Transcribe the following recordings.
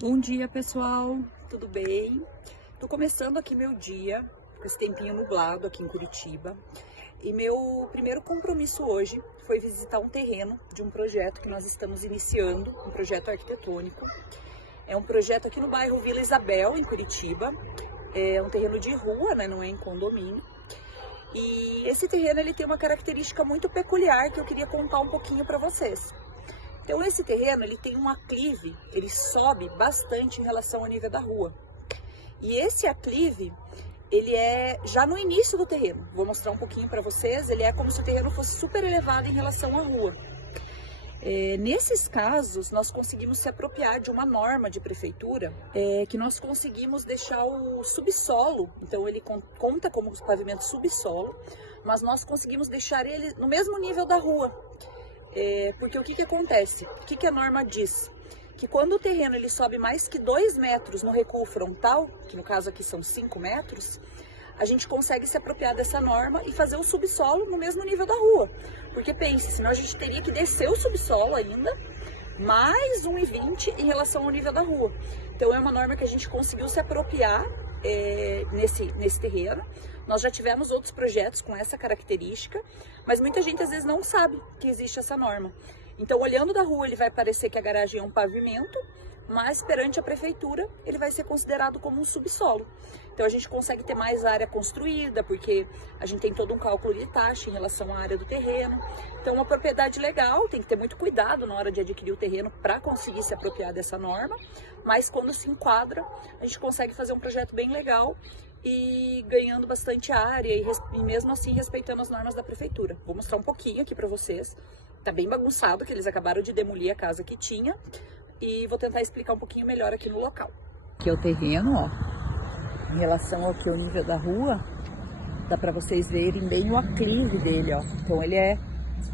Bom dia, pessoal, tudo bem? Tô começando aqui meu dia, com esse tempinho nublado aqui em Curitiba. E meu primeiro compromisso hoje foi visitar um terreno de um projeto que nós estamos iniciando, um projeto arquitetônico. É um projeto aqui no bairro Vila Isabel, em Curitiba. É um terreno de rua, né? Não é em condomínio. E esse terreno ele tem uma característica muito peculiar que eu queria contar um pouquinho para vocês. Então esse terreno ele tem um aclive, ele sobe bastante em relação ao nível da rua. E esse aclive, ele é já no início do terreno. Vou mostrar um pouquinho para vocês, ele é como se o terreno fosse super elevado em relação à rua. Nesses casos, nós conseguimos se apropriar de uma norma de prefeitura, que nós conseguimos deixar o subsolo, então ele conta como pavimento subsolo, mas nós conseguimos deixar ele no mesmo nível da rua. Porque o que acontece? O que a norma diz? Que quando o terreno ele sobe mais que 2 metros no recuo frontal, que no caso aqui são 5 metros, a gente consegue se apropriar dessa norma e fazer o subsolo no mesmo nível da rua. Porque pense, senão a gente teria que descer o subsolo ainda, mais 1,20 em relação ao nível da rua. Então é uma norma que a gente conseguiu se apropriar nesse terreno. Nós já tivemos outros projetos com essa característica, mas muita gente às vezes não sabe que existe essa norma. Então, olhando da rua, ele vai parecer que a garagem é um pavimento, mas perante a prefeitura, ele vai ser considerado como um subsolo. Então, a gente consegue ter mais área construída, porque a gente tem todo um cálculo de taxa em relação à área do terreno. Então, uma propriedade legal, tem que ter muito cuidado na hora de adquirir o terreno para conseguir se apropriar dessa norma, mas quando se enquadra, a gente consegue fazer um projeto bem legal e ganhando bastante área e mesmo assim respeitando as normas da prefeitura. Vou mostrar um pouquinho aqui para vocês. Tá bem bagunçado, que eles acabaram de demolir a casa que tinha, e vou tentar explicar um pouquinho melhor aqui no local. Aqui é o terreno, ó, em relação ao que é o nível da rua, dá para vocês verem bem o aclive dele, ó. Então ele é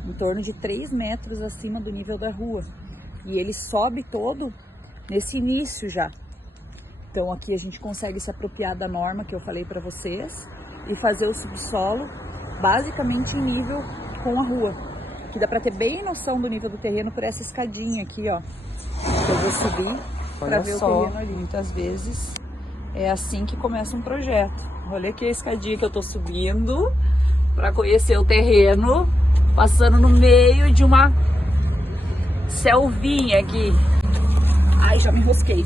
em torno de 3 metros acima do nível da rua, e ele sobe todo nesse início já. Então aqui a gente consegue se apropriar da norma que eu falei para vocês e fazer o subsolo basicamente em nível com a rua. Que dá para ter bem noção do nível do terreno por essa escadinha aqui, ó. Eu vou subir para ver o terreno ali. Muitas vezes é assim que começa um projeto. Olha aqui a escadinha que eu tô subindo para conhecer o terreno, passando no meio de uma selvinha aqui. Ai, já me enrosquei.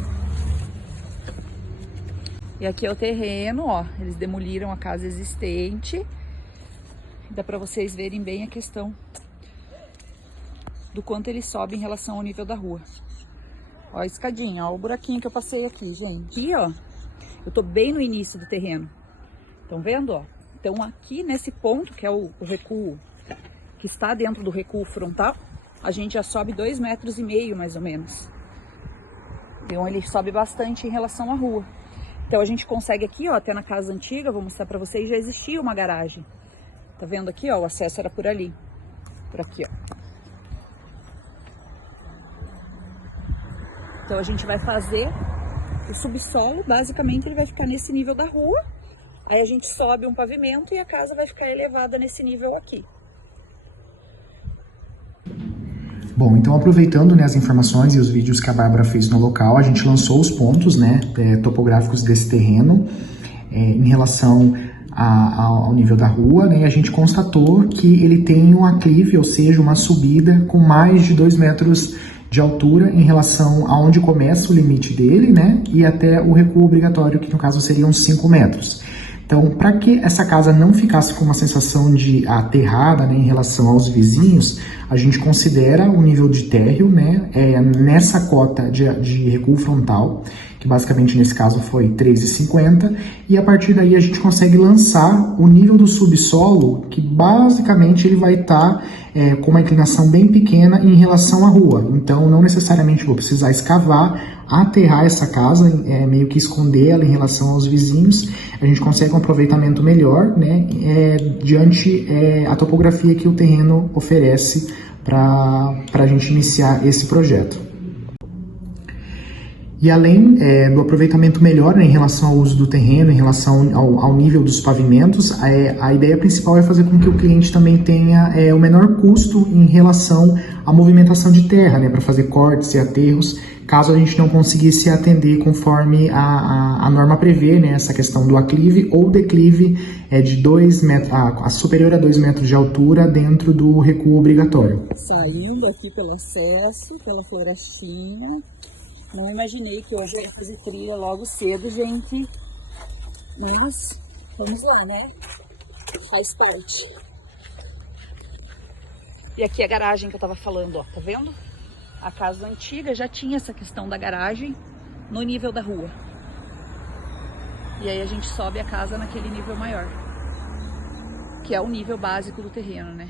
E aqui é o terreno, ó. Eles demoliram a casa existente. Dá para vocês verem bem a questão do quanto ele sobe em relação ao nível da rua. Ó a escadinha, ó o buraquinho que eu passei aqui, gente. Aqui, ó, eu tô bem no início do terreno. Estão vendo, ó? Então aqui nesse ponto, que é o recuo, que está dentro do recuo frontal, a gente já sobe 2,5 metros mais ou menos. Então ele sobe bastante em relação à rua. Então a gente consegue aqui, ó, até na casa antiga, vou mostrar pra vocês, já existia uma garagem. Tá vendo aqui, ó, o acesso era por ali. Por aqui, ó. Então a gente vai fazer o subsolo, basicamente ele vai ficar nesse nível da rua, aí a gente sobe um pavimento e a casa vai ficar elevada nesse nível aqui. Bom, então aproveitando, né, as informações e os vídeos que a Bárbara fez no local, a gente lançou os pontos, né, topográficos desse terreno em relação ao nível da rua, né, e a gente constatou que ele tem um aclive, ou seja, uma subida com mais de 2 metros de altura em relação aonde começa o limite dele, né, e até o recuo obrigatório, que no caso seriam 5 metros. Então, para que essa casa não ficasse com uma sensação de aterrada, né, em relação aos vizinhos, a gente considera o nível de térreo, né, nessa cota de recuo frontal, que basicamente nesse caso foi 3,50, e a partir daí a gente consegue lançar o nível do subsolo, que basicamente ele vai estar com uma inclinação bem pequena em relação à rua. Então não necessariamente vou precisar escavar, aterrar essa casa, meio que esconder ela em relação aos vizinhos. A gente consegue um aproveitamento melhor, né, diante a topografia que o terreno oferece para a gente iniciar esse projeto. E além do aproveitamento melhor, né, em relação ao uso do terreno, em relação ao nível dos pavimentos, a ideia principal é fazer com que o cliente também tenha o menor custo em relação à movimentação de terra, né, para fazer cortes e aterros, caso a gente não conseguisse atender conforme a norma prevê, né, essa questão do aclive ou declive de 2 metros, superior a 2 metros de altura dentro do recuo obrigatório. Saindo aqui pelo acesso, pela florestinha. Não imaginei que hoje eu ia fazer trilha logo cedo, gente. Mas vamos lá, né? Faz parte. E aqui a garagem que eu tava falando, ó, tá vendo? A casa antiga já tinha essa questão da garagem no nível da rua. E aí a gente sobe a casa naquele nível maior, que é o nível básico do terreno, né?